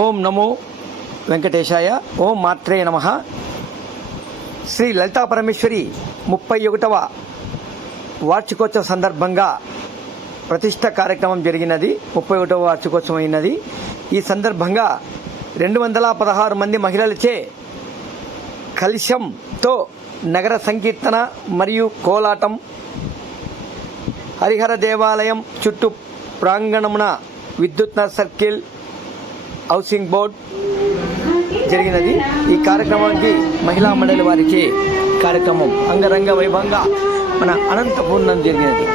ఓం నమో వెంకటేశాయ ఓం మాత్రే నమ. శ్రీ లలితా పరమేశ్వరి ముప్పై ఒకటవ వార్షికోత్సవ సందర్భంగా ప్రతిష్ట కార్యక్రమం జరిగినది. ముప్పై ఒకటవ వార్షికోత్సవం అయినది. ఈ సందర్భంగా రెండు వందల పదహారు మంది మహిళలచే కలుషంతో నగర సంకీర్తన మరియు కోలాటం హరిహర దేవాలయం చుట్టూ ప్రాంగణమున విద్యుత్ సర్కిల్ హౌసింగ్ బోర్డ్ జరిగినది. ఈ కార్యక్రమానికి మహిళా మండలి వారికి కార్యక్రమం అంగరంగ వైభవంగా మన అనంతపూర్ణం జరిగినది.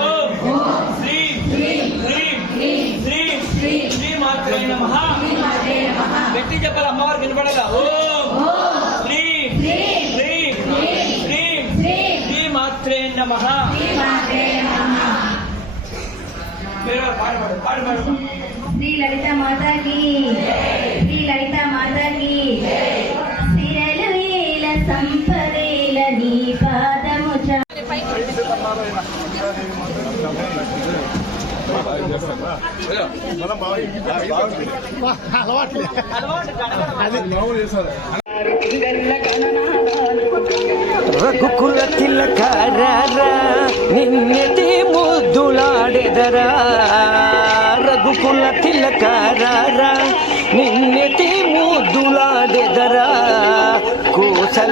ఓం శ్రీం హ్రీం శ్రీం శ్రీ మాత్రే నమ గట్టి చెప్పాలి అమ్మవారికి వినపడగా ఓం శ్రీ శ్రీ శ్రీ శ్రీ మాత్రే నమ శ్రీ లలిత మాతాకి శ్రీ లలిత మాతాకి. రఘుకుల తిలకారా నిన్నెతి ముద్దులాడెదరా రఘుకుల తిలకారా నిన్నటి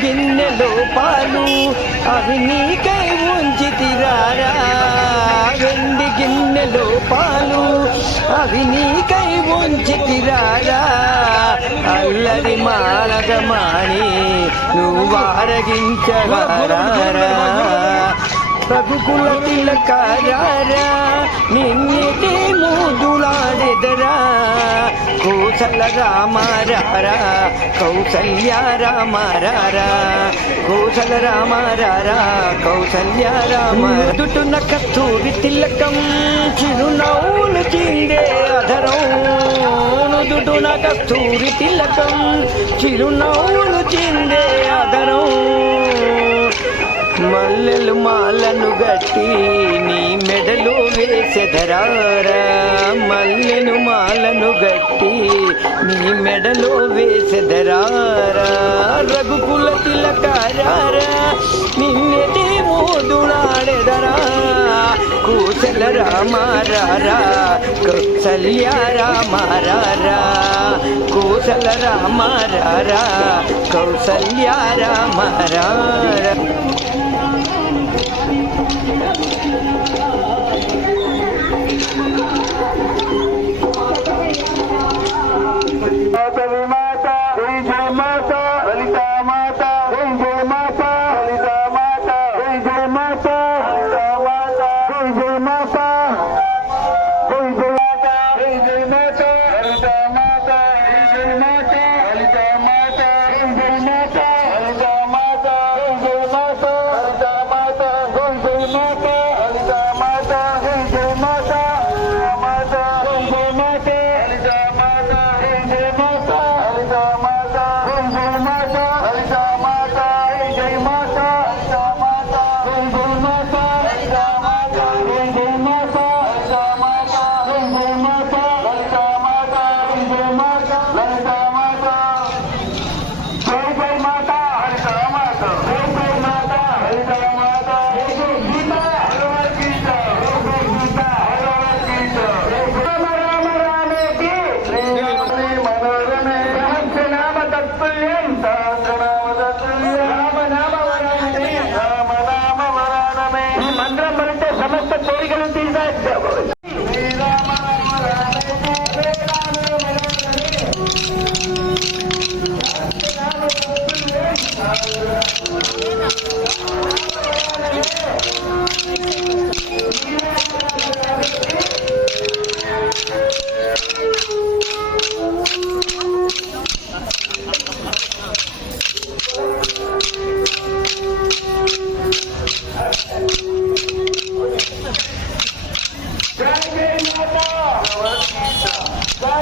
గిన్నెలో పాలు అవి నీకై ఉంచి తిరారా వెండి గిన్నెలో పాలు అవి నీకై ఉంచి తిరారా అల్లరి మారగమాణి నువ్వు ఆరగించగలరా ప్రభుకుల తిలకారా నిన్నిటి మూదులాడెదరా కౌసల రామ రారా కౌసల్య రామ రారా కౌసల రామ రారా కౌసల్య రామ దుటున కస్తూరి తిలకం చిరునౌను చిందే అధరం దుటున కస్తూరి తిలకం చిరునౌను చిందే అధరం మల్లెలు మాలను గట్టి నీ మెడలు వేసెదరారా? మల్లెను మాలను గట్టి నీ మెడలో వేసెదరారా రఘుకుల తిలకారారా నిన్నెటి మోదునాడెదరా. కూసల రామారారా కౌసల్య రామారారా కూసల రామారారా కౌసల్య రామారారా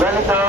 Wellington.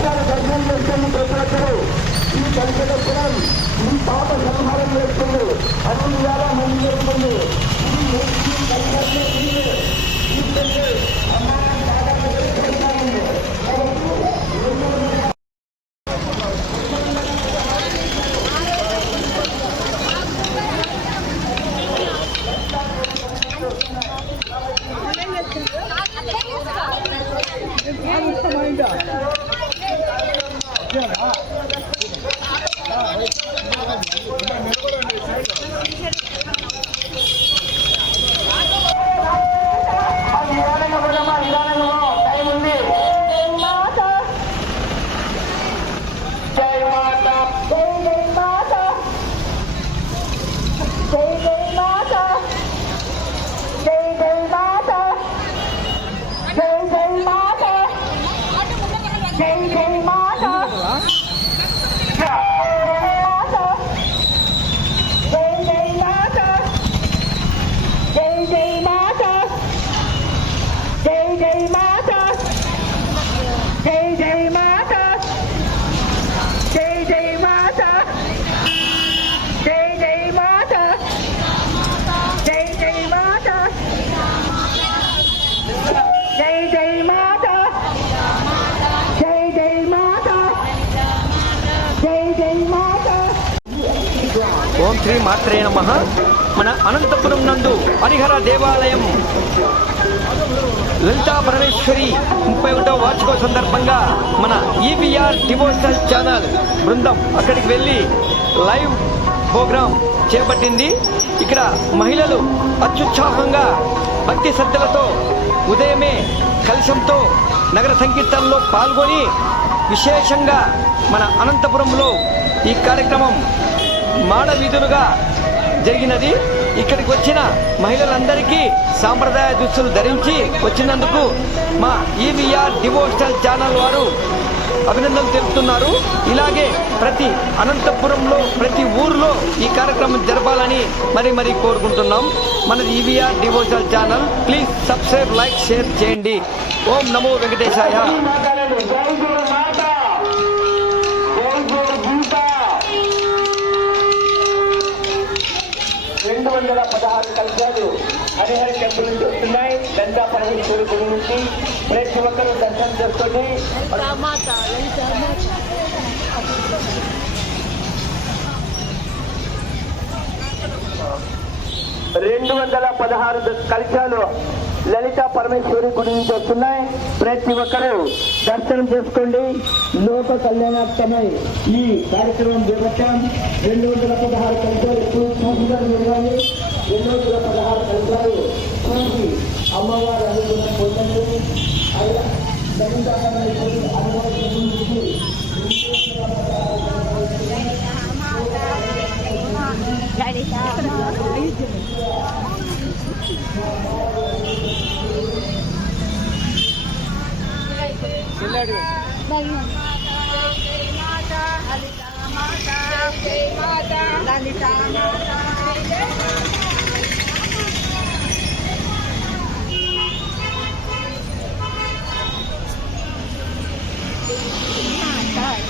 రాజ్యాలు దర్శనం చేస్తుంది ప్రతి ఒక్కరూ ఈ కలిసడం ఈ పాప సంహారం చేస్తుంది. అని ఇవాళ మంది చేస్తుంది. ఈ కలిసే ఓం శ్రీ మాత్రే నమ. మన అనంతపురం నందు హరిహర దేవాలయం. లలితా పరమేశ్వరి ముప్పై ఒకటో వార్షికో సందర్భంగా మన ఈవీఆర్ డివోషనల్ ఛానల్ బృందం అక్కడికి వెళ్ళి లైవ్ ప్రోగ్రాం చేపట్టింది. ఇక్కడ మహిళలు అత్యుత్సాహంగా భక్తి శ్రద్ధలతో ఉదయమే కలశంతో నగర సంకీర్తనలో పాల్గొని విశేషంగా మన అనంతపురంలో ఈ కార్యక్రమం మాడ విధులుగా జరిగినది. ఇక్కడికి వచ్చిన మహిళలందరికీ సాంప్రదాయ దుస్తులు ధరించి వచ్చినందుకు మా ఈవీఆర్ డివోషనల్ ఛానల్ వారు అభినందనలు తెలుపుతున్నారు. ఇలాగే ప్రతి అనంతపురంలో ప్రతి ఊర్లో ఈ కార్యక్రమం జరపాలని మరి మరి కోరుకుంటున్నాం. మన EVR devotional channel. Please subscribe like share చేయండి. ఓం నమో వెంకటేశాయ. ప్రతి ఒక్కరు దర్శనం చేసుకొని రెండు వందల పదహారు కలశాలు లలిత పరమేశ్వరి గుడి నుంచి వస్తున్నాయి. ప్రతి ఒక్కరూ దర్శనం చేసుకోండి. లోక కళ్యాణార్థమై ఈ కార్యక్రమం చేపట్టాం రెండు వందల పదహారు కలశాలు ఎప్పుడు రెండు వందల పదహారు కలశాలు జరుగుతానని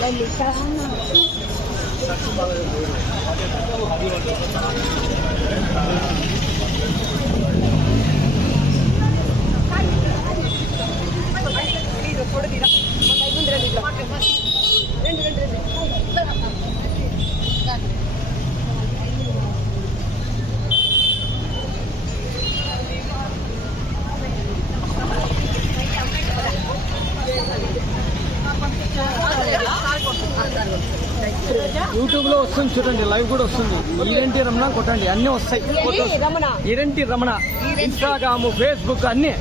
Lagi. చూడండి లైవ్ కూడా వస్తుంది. ఈరెంటి రమణ కొట్టండి అన్ని వస్తాయి. రమణ. ఈరెంటి రమణ ఇన్స్టాగ్రామ్ ఫేస్బుక్ అన్ని.